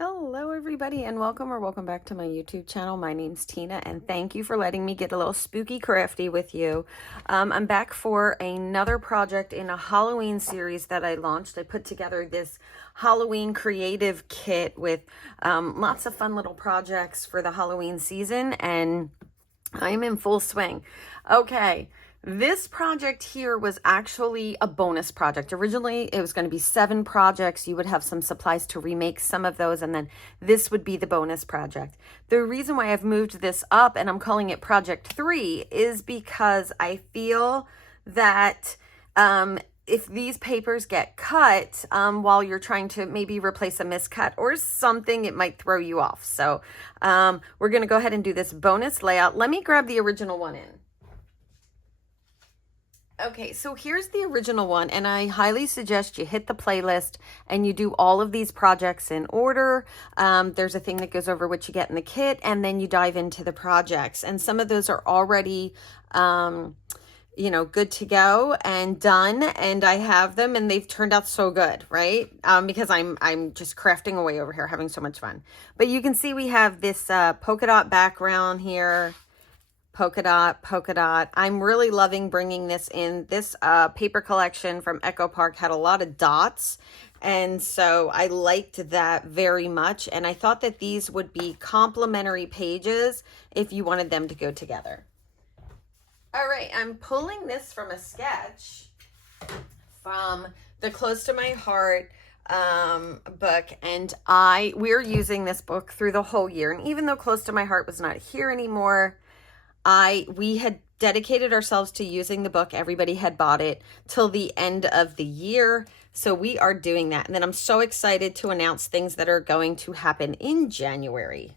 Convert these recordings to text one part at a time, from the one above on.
Hello everybody and welcome back to my YouTube channel. My name's Tina and thank you for letting me get a little spooky crafty with you. I'm back for another project in a Halloween series that I launched. I put together this Halloween creative kit with lots of fun little projects for the Halloween season, and I'm in full swing. Okay. This project here was actually a bonus project. Originally, it was going to be 7 projects. You would have some supplies to remake some of those, and then this would be the bonus project. The reason why I've moved this up and I'm calling it Project 3 is because I feel that if these papers get cut while you're trying to maybe replace a miscut or something, it might throw you off. So we're going to go ahead and do this bonus layout. Let me grab the original one in. Okay, so here's the original one, and I highly suggest you hit the playlist and you do all of these projects in order. There's a thing that goes over what you get in the kit, and then you dive into the projects. And some of those are already, good to go and done, and I have them, and they've turned out so good, right? Because I'm just crafting away over here, having so much fun. But you can see we have this polka dot background here. Polka dot. I'm really loving bringing this in. This paper collection from Echo Park had a lot of dots, and so I liked that very much, and I thought that these would be complementary pages if you wanted them to go together. All right, I'm pulling this from a sketch from the Close to My Heart book, and we're using this book through the whole year, and even though Close to My Heart was not here anymore, we had dedicated ourselves to using the book. Everybody had bought it till the end of the year. So we are doing that. And then I'm so excited to announce things that are going to happen in January.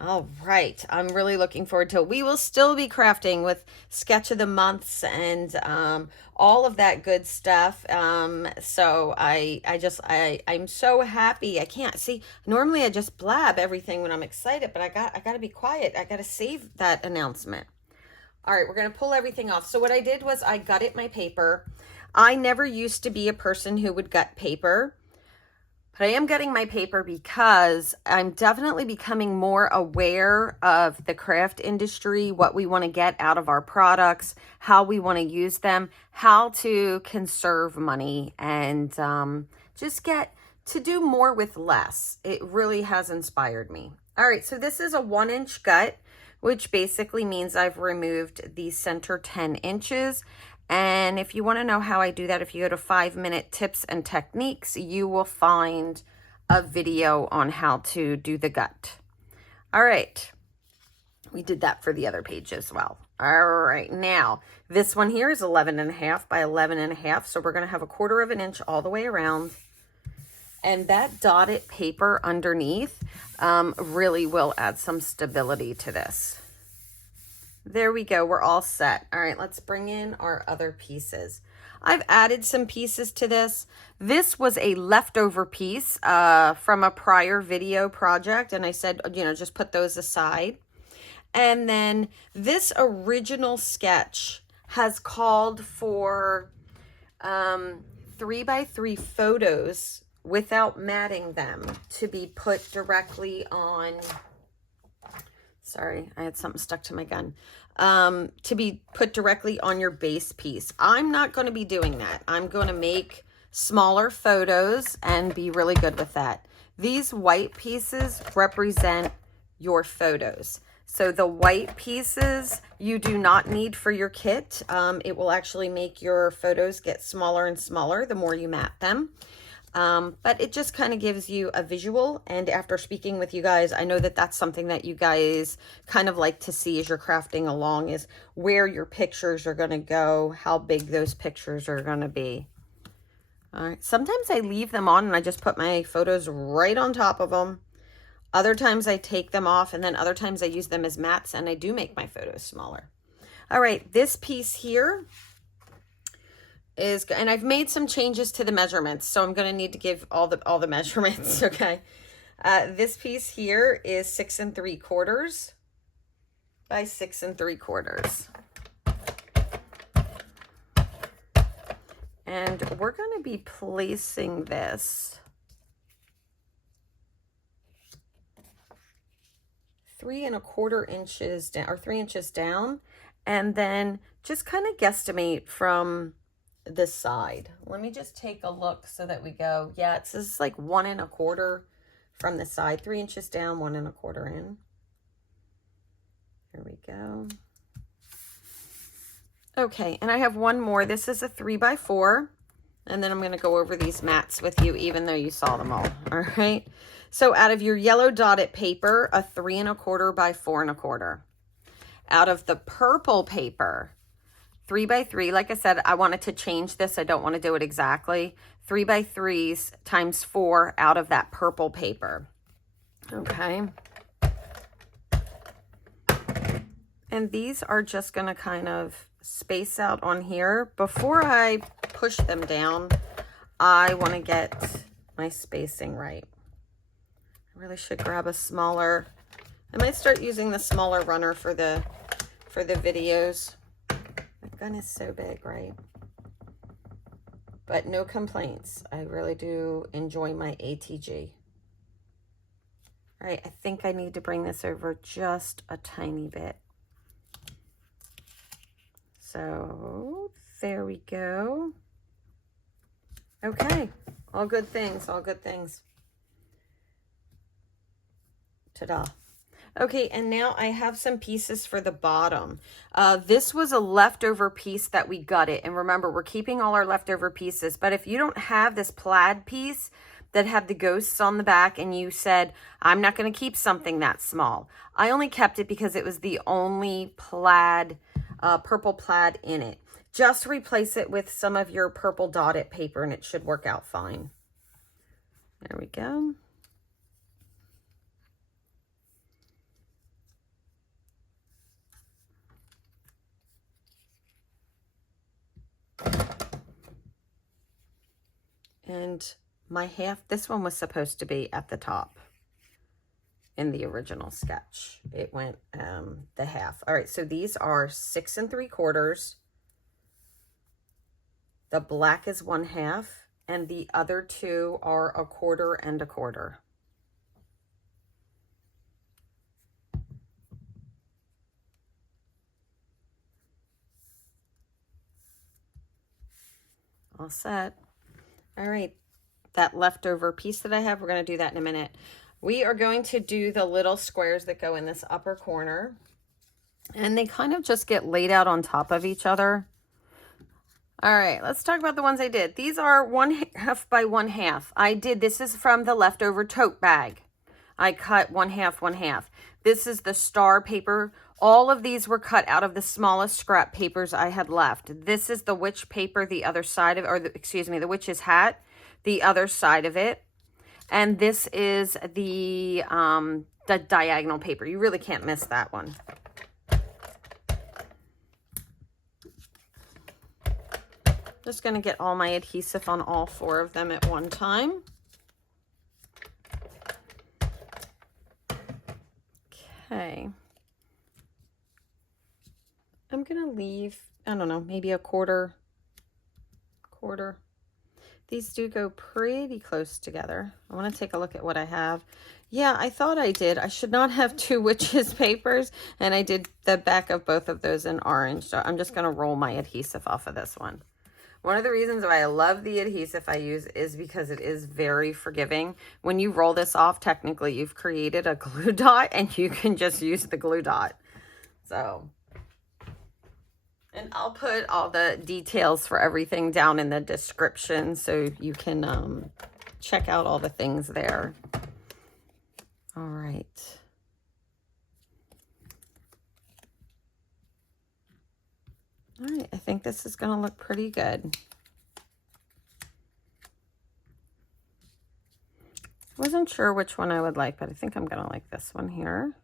All right. I'm really looking forward to it. We will still be crafting with sketch of the months and all of that good stuff. So I'm so happy. I can't see. Normally I just blab everything when I'm excited, but I got to be quiet. I got to save that announcement. All right, we're going to pull everything off. So what I did was I gutted my paper. I never used to be a person who would gut paper. But I am gutting my paper because I'm definitely becoming more aware of the craft industry, what we want to get out of our products, how we want to use them, how to conserve money, and just get to do more with less. It really has inspired me. All right, so this is a 1-inch gut, which basically means I've removed the center 10 inches. And if you want to know how I do that, if you go to 5-minute tips and techniques, you will find a video on how to do the gut. All right. We did that for the other page as well. All right. Now, this one here is 11.5 by 11.5. So we're going to have 1/4 of an inch all the way around. And that dotted paper underneath really will add some stability to this. There we go. We're all set. All right, let's bring in our other pieces. I've added some pieces to this. This was a leftover piece from a prior video project, and I said, just put those aside. And then this original sketch has called for 3x3 photos without matting them to be put directly on. Sorry, I had something stuck to my gun. To be put directly on your base piece. I'm not going to be doing that. I'm going to make smaller photos and be really good with that. These white pieces represent your photos. So the white pieces you do not need for your kit. It will actually make your photos get smaller and smaller the more you mat them. But it just kind of gives you a visual, and after speaking with you guys, I know that that's something that you guys kind of like to see as you're crafting along, is where your pictures are going to go, how big those pictures are going to be. All right. Sometimes I leave them on and I just put my photos right on top of them. Other times I take them off, and then other times I use them as mats, and I do make my photos smaller. All right, this piece here and I've made some changes to the measurements, so I'm going to need to give all the measurements. Okay. This piece here is 6 3/4 by 6 3/4. And we're going to be placing this 3¼ inches down, or 3 inches down, and then just kind of guesstimate from this side. Let me just take a look so that we go, yeah, it's just like 1¼ from the side, 3 inches down, 1¼ in. Here we go. Okay, and I have one more. This is a 3x4, and then I'm going to go over these mats with you, even though you saw them all right? So out of your yellow dotted paper, a 3¼ by 4¼ Out of the purple paper, 3x3, like I said, I wanted to change this. I don't want to do it exactly. 3x3s times 4 out of that purple paper. Okay. And these are just going to kind of space out on here. Before I push them down, I want to get my spacing right. I really should grab a smaller, I might start using the smaller runner for the videos. My gun is so big, right? But no complaints. I really do enjoy my ATG. All right, I think I need to bring this over just a tiny bit. So there we go. Okay, all good things, all good things. Ta-da. Okay, and now I have some pieces for the bottom. This was a leftover piece that we gutted. And remember, we're keeping all our leftover pieces. But if you don't have this plaid piece that had the ghosts on the back and you said, I'm not going to keep something that small. I only kept it because it was the only plaid, purple plaid in it. Just replace it with some of your purple dotted paper and it should work out fine. There we go. And my half, this one was supposed to be at the top in the original sketch. It went the half. All right, so these are 6 3/4. The black is 1/2, and the other two are 1/4 and 1/4. All set. All right, that leftover piece that I have, we're going to do that in a minute. We are going to do the little squares that go in this upper corner, and they kind of just get laid out on top of each other. All right, let's talk about the ones I did. These are 1/2 by 1/2. This is from the leftover tote bag. I cut 1/2, 1/2. This is the star paper. All of these were cut out of the smallest scrap papers I had left. This is the witch paper, the other side of, the witch's hat, the other side of it. And this is the diagonal paper. You really can't miss that one. Just going to get all my adhesive on all 4 of them at one time. Okay. I'm going to leave, I don't know, maybe 1/4. These do go pretty close together. I want to take a look at what I have. Yeah, I thought I did. I should not have 2 witches papers, and I did the back of both of those in orange. So I'm just going to roll my adhesive off of this one. One of the reasons why I love the adhesive I use is because it is very forgiving. When you roll this off, technically you've created a glue dot and you can just use the glue dot. So, and I'll put all the details for everything down in the description so you can check out all the things there. All right. All right, I think this is going to look pretty good. Wasn't sure which one I would like, but I think I'm going to like this one here.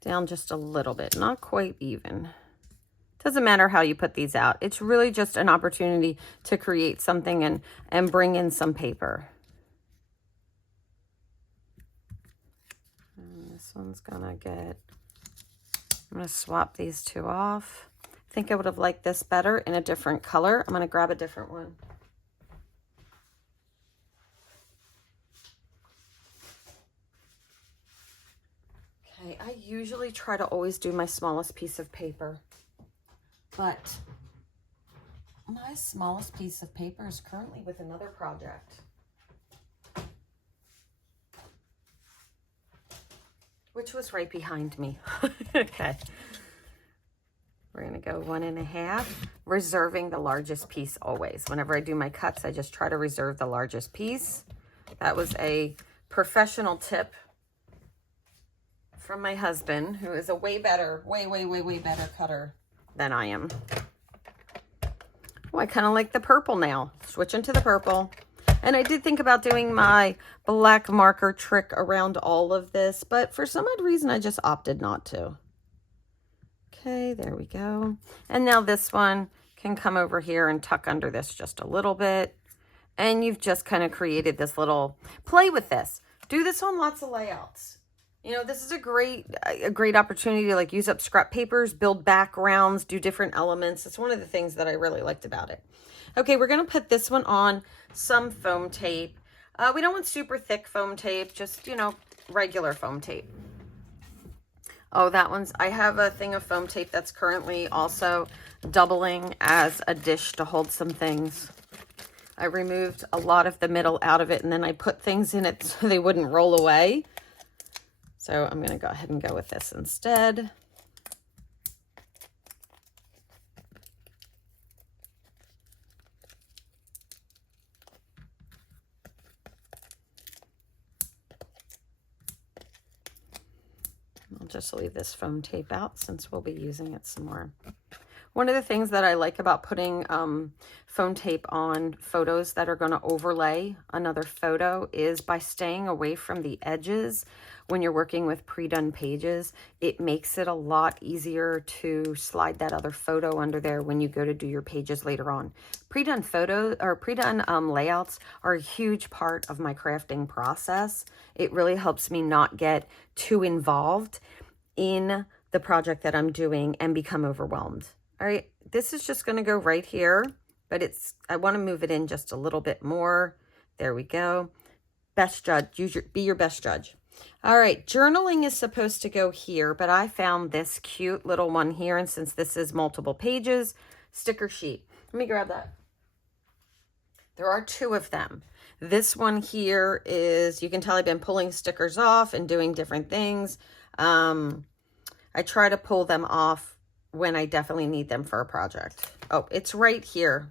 Down just a little bit, not quite even. Doesn't matter how you put these out. It's really just an opportunity to create something and bring in some paper. And this one's going to get... I'm going to swap these 2 off. I think I would have liked this better in a different color. I'm going to grab a different one. usually try to always do my smallest piece of paper, but my smallest piece of paper is currently with another project, which was right behind me. Okay. We're going to go 1.5, reserving the largest piece always. Whenever I do my cuts, I just try to reserve the largest piece. That was a professional tip from my husband, who is a way better, way better cutter than I am. Oh, I kind of like the purple now. Switching to the purple. And I did think about doing my black marker trick around all of this, but for some odd reason, I just opted not to. Okay, there we go. And now this one can come over here and tuck under this just a little bit. And you've just kind of created this little, play with this. Do this on lots of layouts. You know, this is a great opportunity to like use up scrap papers, build backgrounds, do different elements. It's one of the things that I really liked about it. Okay, we're going to put this one on some foam tape. We don't want super thick foam tape, just, you know, regular foam tape. Oh, that one's, I have a thing of foam tape that's currently also doubling as a dish to hold some things. I removed a lot of the middle out of it, and then I put things in it so they wouldn't roll away. So I'm going to go ahead and go with this instead. I'll just leave this foam tape out since we'll be using it some more. One of the things that I like about putting foam tape on photos that are going to overlay another photo is by staying away from the edges. When you're working with pre-done pages, it makes it a lot easier to slide that other photo under there when you go to do your pages later on. Pre-done photos or pre-done layouts are a huge part of my crafting process. It really helps me not get too involved in the project that I'm doing and become overwhelmed. All right, this is just going to go right here, but I want to move it in just a little bit more. There we go. Best judge, be your best judge. All right, journaling is supposed to go here, but I found this cute little one here, and since this is multiple pages, sticker sheet. Let me grab that. There are 2 of them. This one here is, you can tell I've been pulling stickers off and doing different things. I try to pull them off when I definitely need them for a project. Oh, it's right here.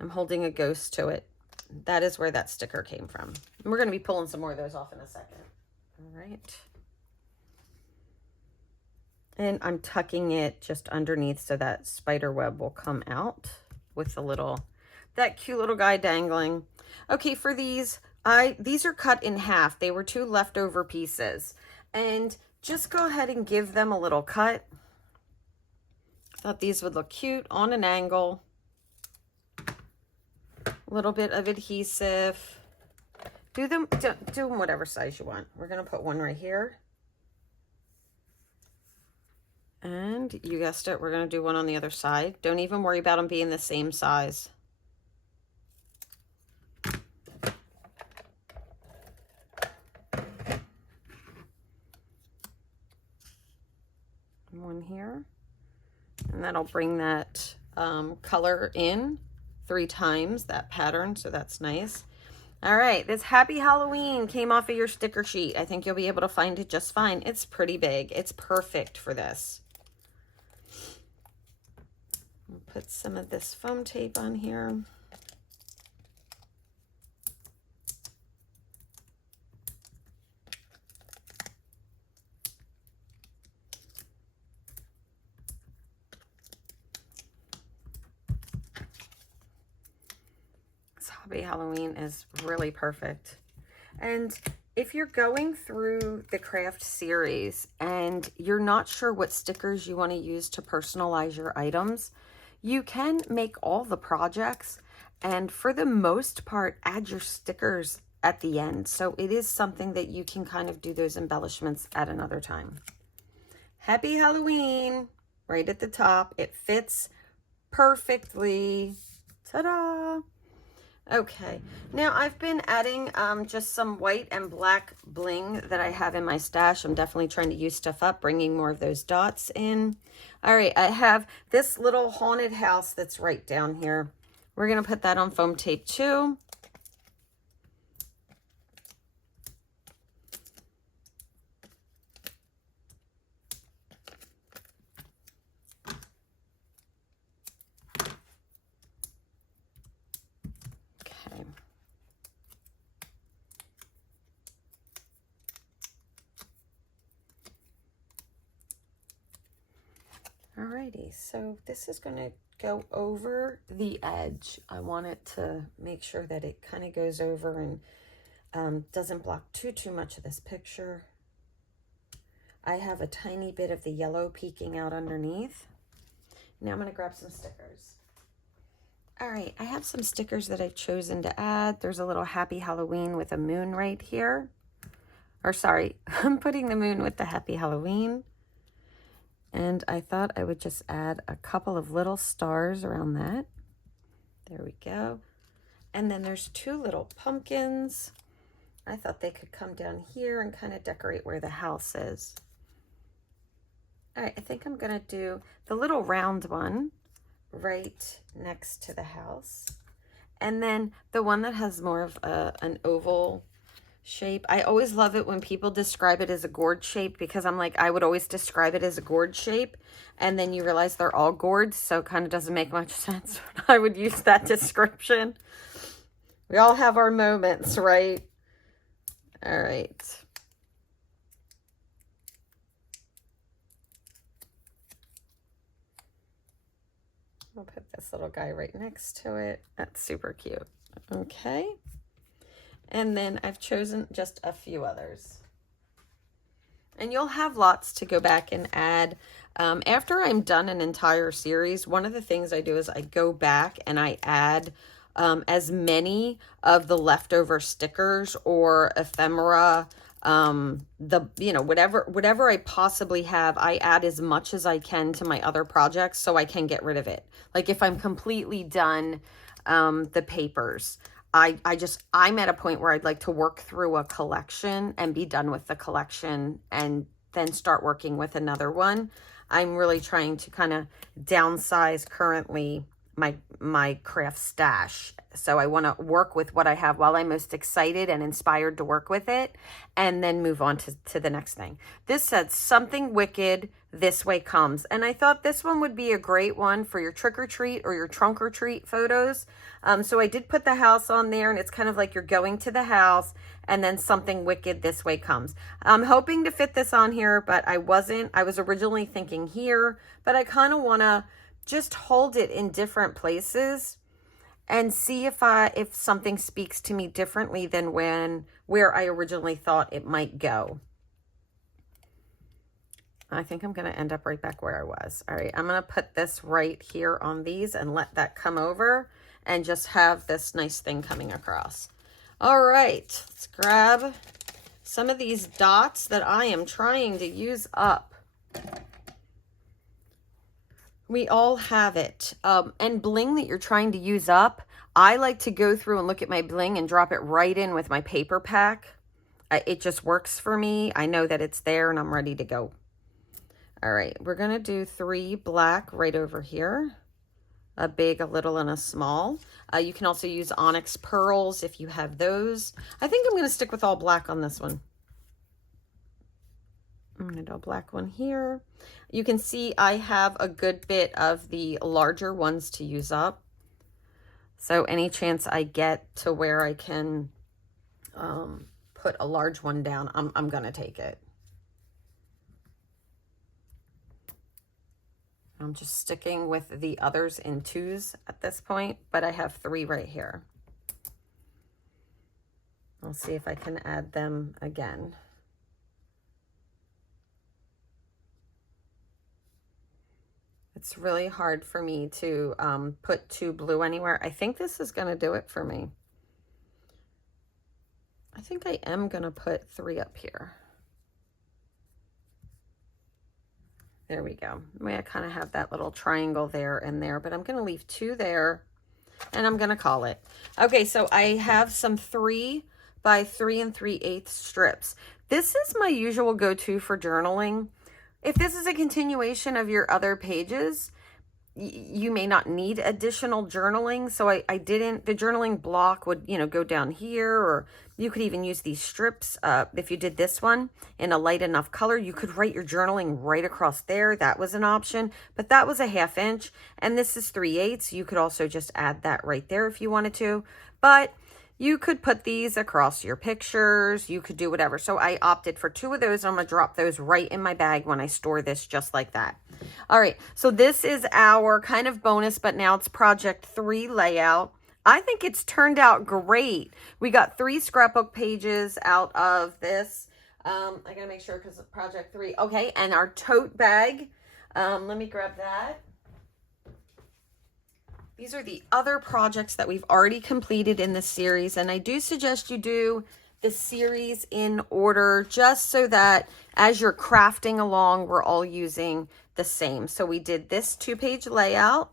I'm holding a ghost to it. That is where that sticker came from. And we're going to be pulling some more of those off in a second. All right. And I'm tucking it just underneath so that spider web will come out with that cute little guy dangling. Okay, for these are cut in half. They were 2 leftover pieces. And just go ahead and give them a little cut. Thought these would look cute on an angle. A little bit of adhesive. Do them whatever size you want. We're going to put one right here. And you guessed it, we're going to do one on the other side. Don't even worry about them being the same size. One here. And that'll bring that color in 3 times, that pattern, so that's nice. All right, this Happy Halloween came off of your sticker sheet. I think you'll be able to find it just fine. It's pretty big. It's perfect for this. I'll put some of this foam tape on here. Happy Halloween is really perfect. And if you're going through the craft series and you're not sure what stickers you want to use to personalize your items, you can make all the projects and for the most part add your stickers at the end. So it is something that you can kind of do those embellishments at another time. Happy Halloween right at the top. It fits perfectly. Ta-da! Okay, now I've been adding just some white and black bling that I have in my stash. I'm definitely trying to use stuff up, bringing more of those dots in. All right, I have this little haunted house that's right down here. We're gonna put that on foam tape too. Okay. Alrighty, so this is going to go over the edge. I want it to make sure that it kind of goes over and doesn't block too much of this picture. I have a tiny bit of the yellow peeking out underneath. Now I'm going to grab some stickers. All right, I have some stickers that I've chosen to add. There's a little happy Halloween with a moon right here. Or sorry, I'm putting the moon with the happy Halloween. And I thought I would just add a couple of little stars around that. There we go. And then there's two little pumpkins. I thought they could come down here and kind of decorate where the house is. All right, I think I'm gonna do the little round one right next to the house. And then the one that has more of an oval shape. I always love it when people describe it as a gourd shape, because I'm like, I would always describe it as a gourd shape, and then you realize they're all gourds, so it kind of doesn't make much sense when I would use that description. We all have our moments, right? All right. I'll put this little guy right next to it. That's super cute. Okay. And then I've chosen just a few others. And you'll have lots to go back and add. After I'm done an entire series, one of the things I do is I go back and I add as many of the leftover stickers or ephemera, whatever I possibly have, I add as much as I can to my other projects so I can get rid of it. Like if I'm completely done the papers, I'm at a point where I'd like to work through a collection and be done with the collection and then start working with another one. I'm really trying to kind of downsize currently my craft stash. So I want to work with what I have while I'm most excited and inspired to work with it, and then move on to the next thing. This said, something wicked this way comes. And I thought this one would be a great one for your trick or treat or your trunk or treat photos. So I did put the house on there, and it's kind of like you're going to the house and then something wicked this way comes. I'm hoping to fit this on here, but I wasn't. I was originally thinking here, but I kind of want to just hold it in different places and see if something speaks to me differently than where I originally thought it might go. I think I'm going to end up right back where I was. All right, I'm going to put this right here on these and let that come over and just have this nice thing coming across. All right, let's grab some of these dots that I am trying to use up. We all have it. And bling that you're trying to use up, I like to go through and look at my bling and drop it right in with my paper pack. It just works for me. I know that it's there and I'm ready to go. All right, we're going to do 3 black right over here. A big, a little, and a small. You can also use onyx pearls if you have those. I think I'm going to stick with all black on this one. I'm going to do a black one here. You can see I have a good bit of the larger ones to use up. So any chance I get to where I can put a large one down, I'm going to take it. I'm just sticking with the others in 2s at this point, but I have 3 right here. I'll see if I can add them again. It's really hard for me to put 2 blue anywhere. I think this is going to do it for me. I think I am going to put 3 up here. There we go. I kind of have that little triangle there and there, but I'm going to leave 2 there. and I'm going to call it. Okay, so I have some 3 by 3 3/8 strips. This is my usual go-to for journaling. If this is a continuation of your other pages, you may not need additional journaling. So I didn't, the journaling block would, go down here, or you could even use these strips. If you did this one in a light enough color, you could write your journaling right across there. That was an option, but that was a 1/2 inch, and this is 3/8. You could also just add that right there if you wanted to, but you could put these across your pictures. You could do whatever. So I opted for 2 of those. I'm going to drop those right in my bag when I store this, just like that. All right. So this is our kind of bonus, but now it's project 3 layout. I think it's turned out great. We got 3 scrapbook pages out of this. I got to make sure because of project 3. Okay. And our tote bag. Let me grab that. These are the other projects that we've already completed in this series, and I do suggest you do the series in order just so that as you're crafting along, we're all using the same. So we did this 2-page layout.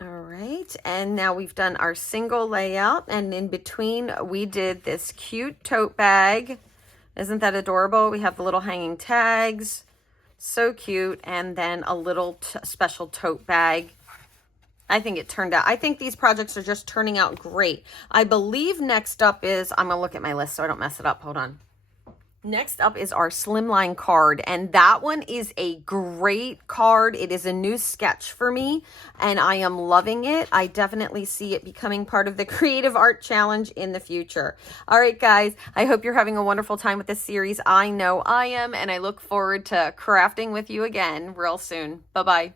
All right, and now we've done our single layout, and in between we did this cute tote bag. Isn't that adorable? We have the little hanging tags. So cute. And then a little special tote bag. I think it turned out, I think these projects are just turning out great. I believe next up is, I'm going to look at my list so I don't mess it up. Hold on. Next up is our slimline card, and that one is a great card. It is a new sketch for me, and I am loving it. I definitely see it becoming part of the Creative Art Challenge in the future. All right, guys, I hope you're having a wonderful time with this series. I know I am, and I look forward to crafting with you again real soon. Bye-bye.